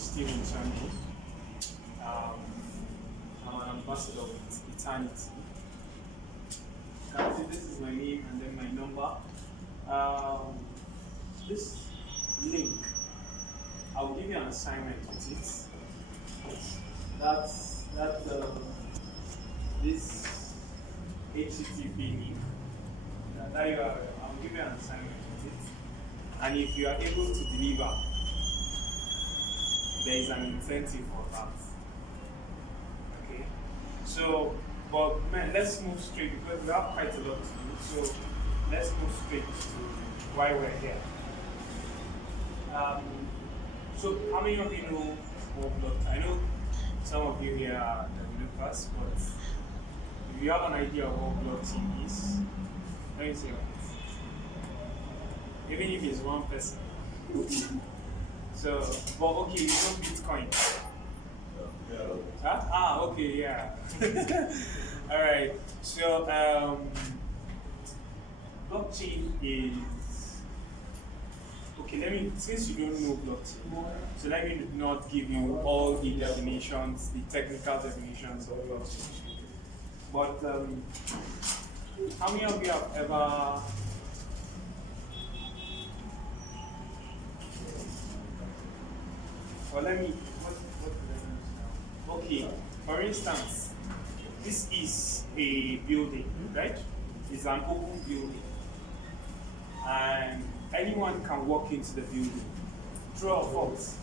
is Steven Sunday. I'm an ambassador of Eternity. You can see this is my name and then my number. This link, I'll give you an assignment with it. This HTTP link. I'll give you an assignment with it. And if you are able to deliver, there is an incentive for that. Okay? So, but man, let's move straight because we have quite a lot to do. So, let's move straight to why we're here. So, how many of you know what blockchain? I know some of you here are developers, but if you have an idea of what blockchain is, let me say what it is. Even if it's one person. So, but okay, you know Bitcoin. Yeah. Huh? Okay, yeah. All right. So, blockchain is okay. Since you don't know blockchain, so let me not give you all the definitions, the technical definitions of blockchain. But how many of you have ever? Well, let me. What okay, for instance, this is a building, right? It's an open building, and anyone can walk into the building. True or false?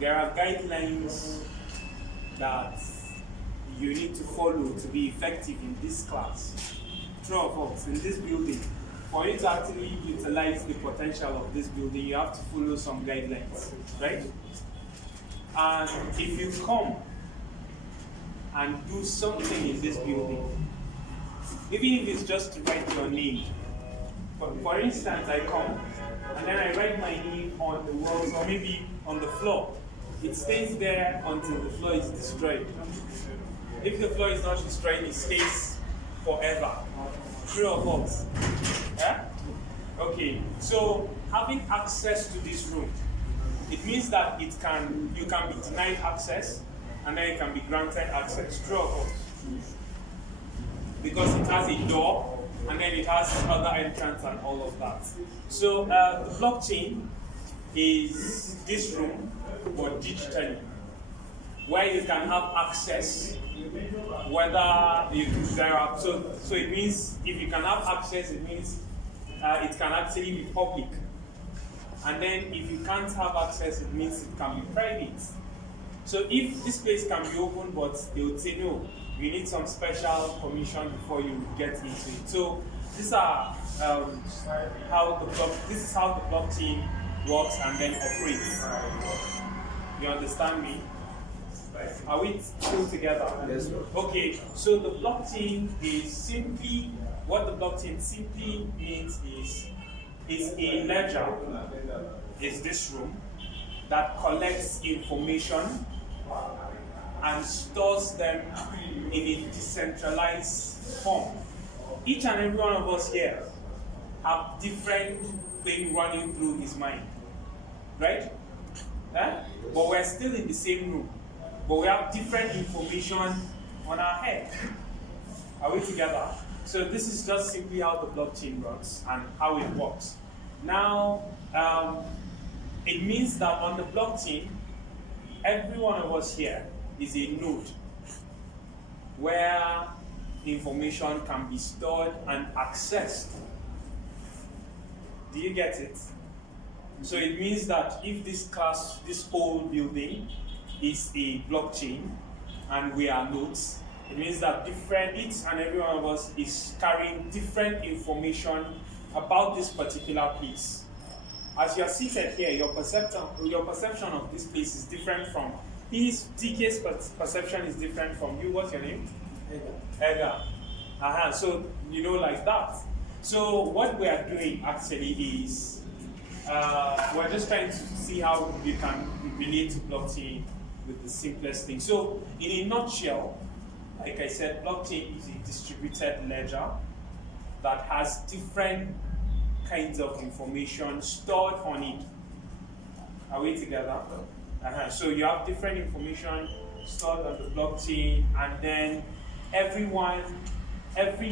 There are guidelines that you need to follow to be effective in this class. True or false? In this building, for you to actually utilize the potential of this building, you have to follow some guidelines, right? And if you come and do something in this building, even if it's just to write your name, for instance, I come and then I write my name on the walls or maybe on the floor. It stays there until the floor is destroyed. If the floor is not destroyed, it stays forever. True or false? Yeah? Okay, so having access to this room, it means that you can be denied access and then it can be granted access. True or false? Because it has a door and then it has other entrance and all of that. So the blockchain is this room, but digitally, where you can have access, whether there are, so it means if you can have access, it means it can actually be public. And then if you can't have access, it means it can be private. So if this place can be open, but they would say no, you need some special permission before you get into it. So these are this is how the blockchain works and then operates. You understand me? Are we still together? Yes, sir. Okay, so the blockchain is simply, what the blockchain simply means is a ledger, is this room, that collects information and stores them in a decentralized form. Each and every one of us here have different things running through his mind, right? But we're still in the same room, but we have different information on our head. Are we together? So this is just simply how the blockchain runs and how it works. Now, it means that on the blockchain, every one of us here is a node where information can be stored and accessed. Do you get it? So it means that if this whole building is a blockchain and we are nodes, it means that each and every one of us is carrying different information about this particular place. As you are seated here, your perception of this place is different from TK's perception is different from you. What's your name? Edgar. So like that. So what we are doing actually is we're just trying to see how we can relate to blockchain with the simplest thing. So in a nutshell, like I said, blockchain is a distributed ledger that has different kinds of information stored on it. Are we together? So you have different information stored on the blockchain, and then every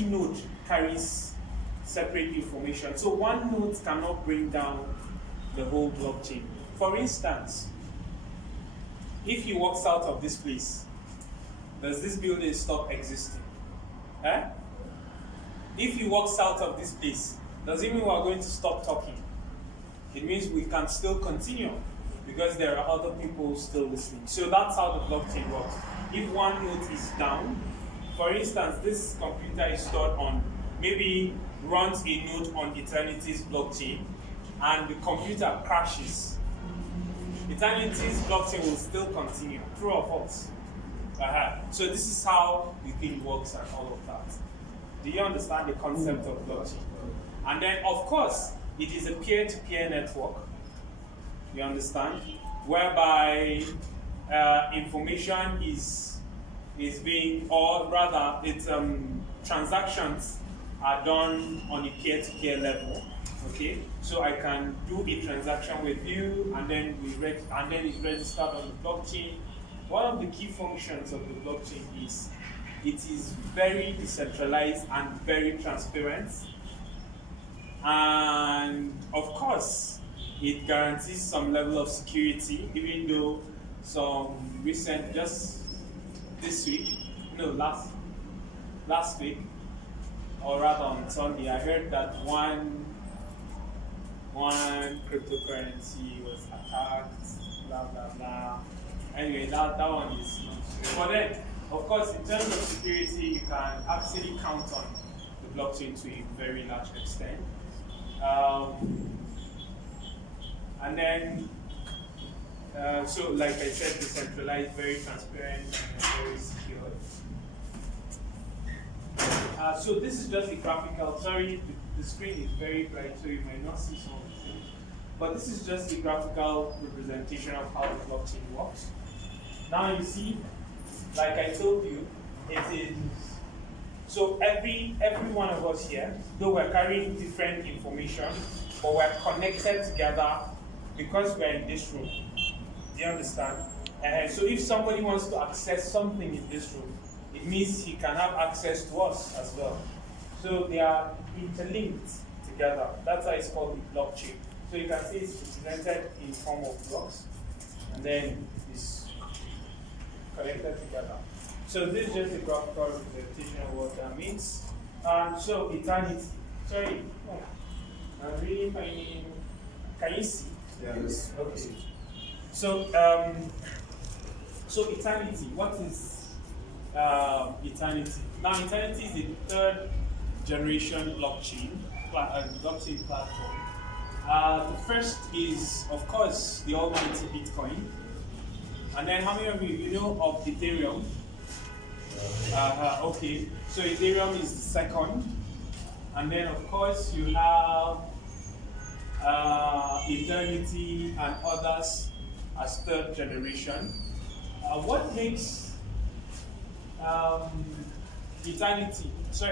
node carries separate information. So one node cannot bring down the whole blockchain. For instance, if he walks out of this place, does this building stop existing? If he walks out of this place, does it mean we are going to stop talking? It means we can still continue because there are other people still listening. So that's how the blockchain works. If one node is down, for instance, this computer is stored on, maybe runs a node on Eternity's blockchain, and the computer crashes. Eternity's blockchain will still continue, true or false? So this is how the thing works and all of that. Do you understand the concept of blockchain? And then, of course, it is a peer-to-peer network. You understand? Whereby information is being, or rather, it's transactions are done on a peer-to-peer level. Okay, so I can do a transaction with you, and then it's registered on the blockchain. One of the key functions of the blockchain is it is very decentralized and very transparent, and of course, it guarantees some level of security. Even though some recent, just this week, no, last week, or rather on Sunday, I heard that one cryptocurrency was attacked, blah blah blah. Anyway, that one is not true. But then, of course, in terms of security, you can actually count on the blockchain to a very large extent. And then, so like I said, decentralized, very transparent, and very secure. So this is just a graphical, sorry, the screen is very bright, so you might not see some of the things. But this is just a graphical representation of how the blockchain works. Now you see, like I told you, it is, so every one of us here, though we're carrying different information, but we're connected together because we're in this room. Do you understand? So if somebody wants to access something in this room, it means he can have access to us as well. So they are interlinked together. That's why it's called the blockchain. So you can see it's represented in form of blocks, and then it's connected together. So this is just a graphical representation of what that means. So Eternity. Sorry, I'm really finding. Can you see? Yes. Okay. So Eternity. What is Eternity? Now Eternity is the third generation blockchain platform. The first is, of course, the almighty Bitcoin. And then how many of you know of Ethereum? Okay, so Ethereum is the second. And then, of course, you have Eternity and others as third generation. What makes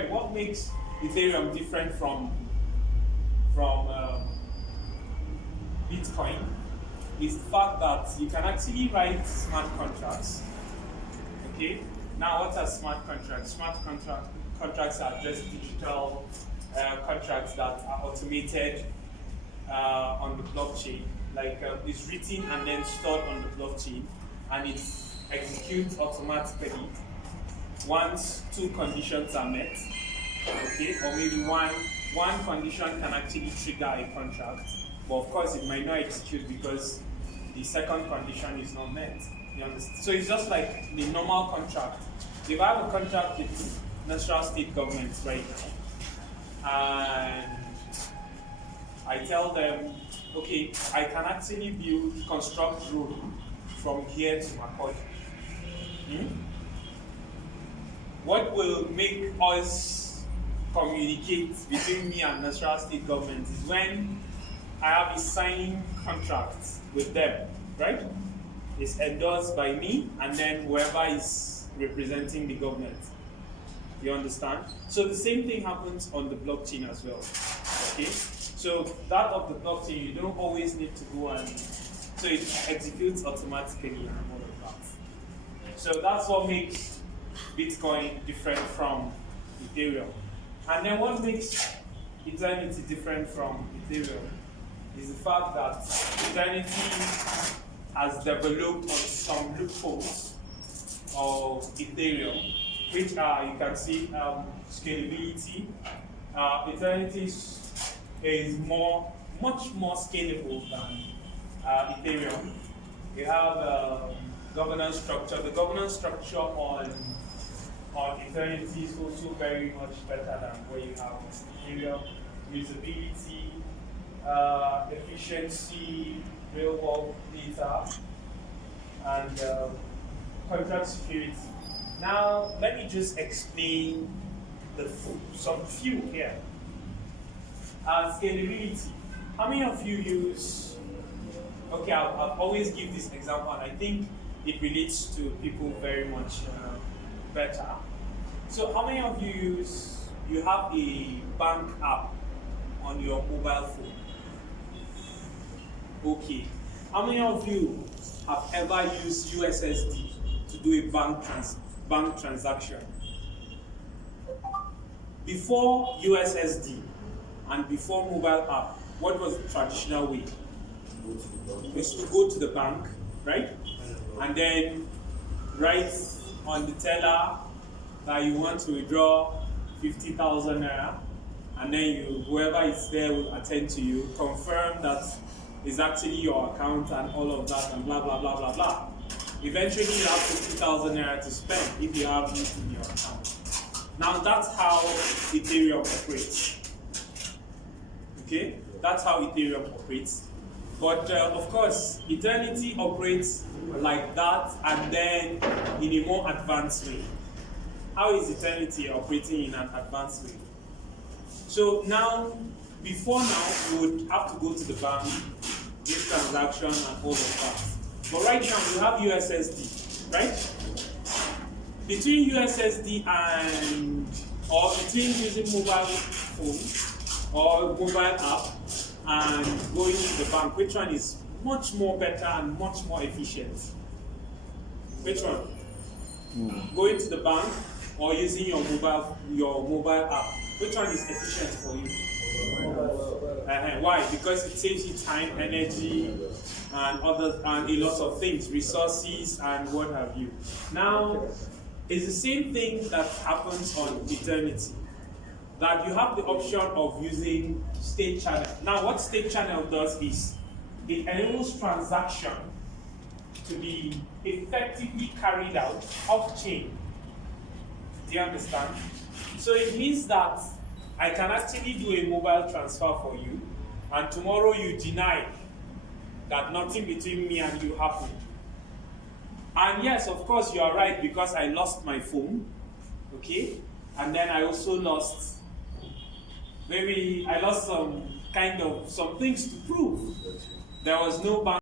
what makes Ethereum different from Bitcoin is the fact that you can actually write smart contracts. Okay. Now, what are smart contracts? Smart contracts are just digital contracts that are automated on the blockchain. Like it's written and then stored on the blockchain, and it executes automatically once two conditions are met. Okay, or maybe one condition can actually trigger a contract, but of course it might not execute because the second condition is not met. You understand? So it's just like the normal contract. If I have a contract with national state governments right now, and I tell them, okay, I can actually construct road from here to Makurdi. What will make us communicate between me and national state governments is when I have a signed contract with them, right? It's endorsed by me and then whoever is representing the government. You understand? So the same thing happens on the blockchain as well. Okay? So that of the blockchain, you don't always need to go and So it executes automatically and all of that. So that's what makes Bitcoin different from Ethereum. And then what makes Eternity different from Ethereum is the fact that Eternity has developed on some loopholes of Ethereum, which are, you can see, scalability. Eternity is much more scalable than Ethereum. You have governance structure. The governance structure on Eternity is also very much better than what you have in Ethereum. Usability, efficiency, real-world data, and contract security. Now, let me just explain some few here. Scalability. How many of you use? Okay, I'll always give this example, and I think it relates to people very much better. So, how many of you have a bank app on your mobile phone? Okay. How many of you have ever used USSD to do a bank transaction? Before USSD and before mobile app, what was the traditional way? Is to go to the bank, right? And then write on the teller that you want to withdraw 50,000 naira, and then whoever is there will attend to you, confirm that is actually your account and all of that, and blah blah blah blah blah. Eventually you have 50,000 naira to spend if you have it in your account. Now that's how Ethereum operates. Okay, that's how Ethereum operates. But of course, Eternity operates like that, and then in a more advanced way. How is Eternity operating in an advanced way? So now, before now, you would have to go to the bank, this transaction, and all of that. But right now, you have USSD, right? Between USSD or between using mobile phone or mobile app and going to the bank, which one is much more better and much more efficient? Which one? Going to the bank or using your mobile app? Which one is efficient for you? Why? Because it saves you time, energy, and a lot of things, resources, and what have you. Now, it's the same thing that happens on Eternity. That you have the option of using state channel. Now, what state channel does is it enables transaction to be effectively carried out off-chain. Do you understand? So it means that I can actually do a mobile transfer for you, and tomorrow you deny that nothing between me and you happened. And yes, of course, you are right, because I lost my phone, okay? And then I also lost, some things to prove. There was no bank.